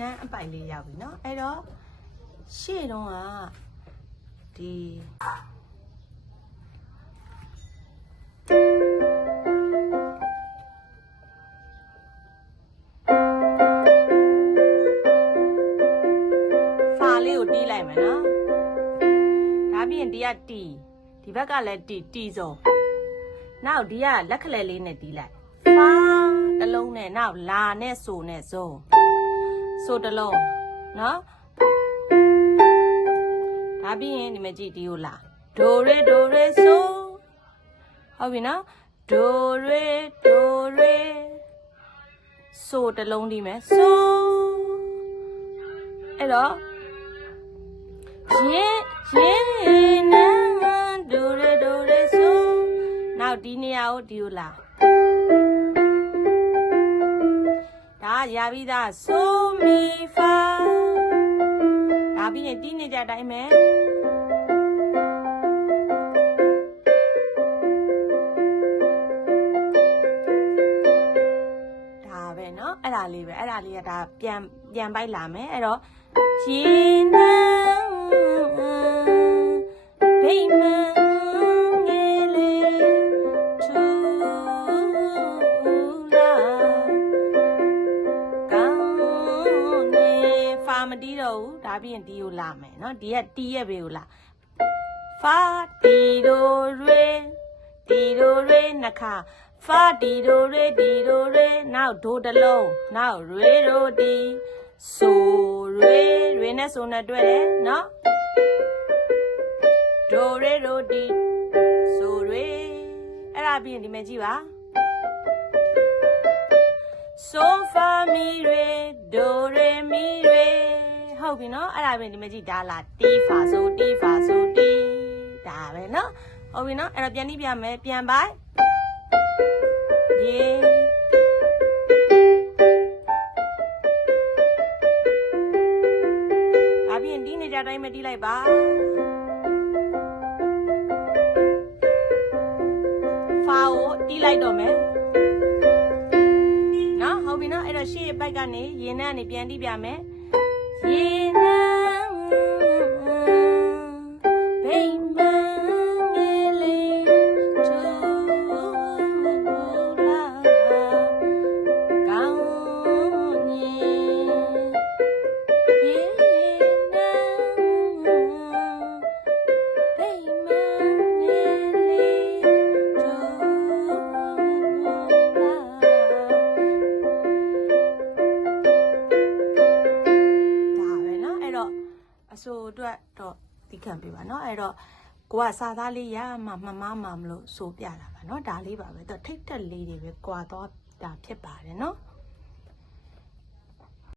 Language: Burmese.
နန်းအပိုင်လေးရောက်ပြီเนาะအဲ့တော့ရှေ့တုန်းကဒီဖာလေးကိုတီးလိုက်မယ်နော်ဒါပြီးရင်ဒီကတီဒီဘက်ကလည်းတီတီစုံနောက်ဒီကလက်ခလဲလေးနဲ့တီးလိုက်ဖာတစ်လုံးနဲ့နောက်လာနဲ့ဆိုနဲ့စုံ ဆိုတစ်လုံးနော်ဒါပြီးရင်ဒီမကြည့်ဒီကိုလာဒိုရေဒိုရေဆိုဟုတ်ပြီနော်ဒိုရေဒိုရေဆိုတစ်လုံးဒီမယ်ဆိုအဲ့တော့ရင်ရင်နန်းဒိုရေဒိုရေဆိုနောက်ဒီနေရာကိုဒီကိုလာ ဒါရပြီးသားဆိုမီဖာဒါပြီးရင်တီးနေကြတိုင်းမယ်ဒါပဲเนาะအဲ့ဒါလေးပဲအဲ့ဒါလေးကဒါပြန်ပြန်ပိုက်လာမယ်အဲ့တော့ရှင်နန်း တီးတော့ဘူးဒါပြီးရင်ဒီကိုလာမယ်နော်ဒီကတီးရဲ့ဘေးကိုလာဖာတီဒိုရေတီဒိုရေနှစ်ခါဖာတီဒိုရေတီဒိုရေနောက်ဒိုတလုံးနောက်ရေဒိုတီဆိုရေရေနဲ့ဆိုနဲ့တွေ့တယ်နော်ဒိုရေဒိုတီဆိုရေအဲ့ဒါပြီးရင်ဒီမဲ့ကြည့်ပါဆိုဖာမီရေ ဟုတ်ပြီနော်အဲ့ဒါပဲဒီမဲ့ကြည့်ဒါလာတီဖာဆိုတီဖာဆိုတီဒါပဲနော်ဟုတ်ပြီနော်အဲ့တော့ပြန်ပြီးပြမယ်ပြန်ပါရေဒါပြီးရင်တီးနေကြတိုင်းမတီးလိုက်ပါဖာကိုတီးလိုက်တော့မယ်နော်ဟုတ်ပြီနော်အဲ့တော့ရှေ့ဘက်ကနေရင်နဲ့ကနေပြန်တီးပြမယ် ရ အဆိုအတွက်တော့သိခံပေးပါเนาะအဲ့တော့ကိုကစာသားလေးရမှမမမမလို့ဆိုပြတာပါเนาะဒါလေးပါပဲတော့ထိတ်တက်လေးတွေပဲကြွာတော့တာဖြစ်ပါတယ်เนาะ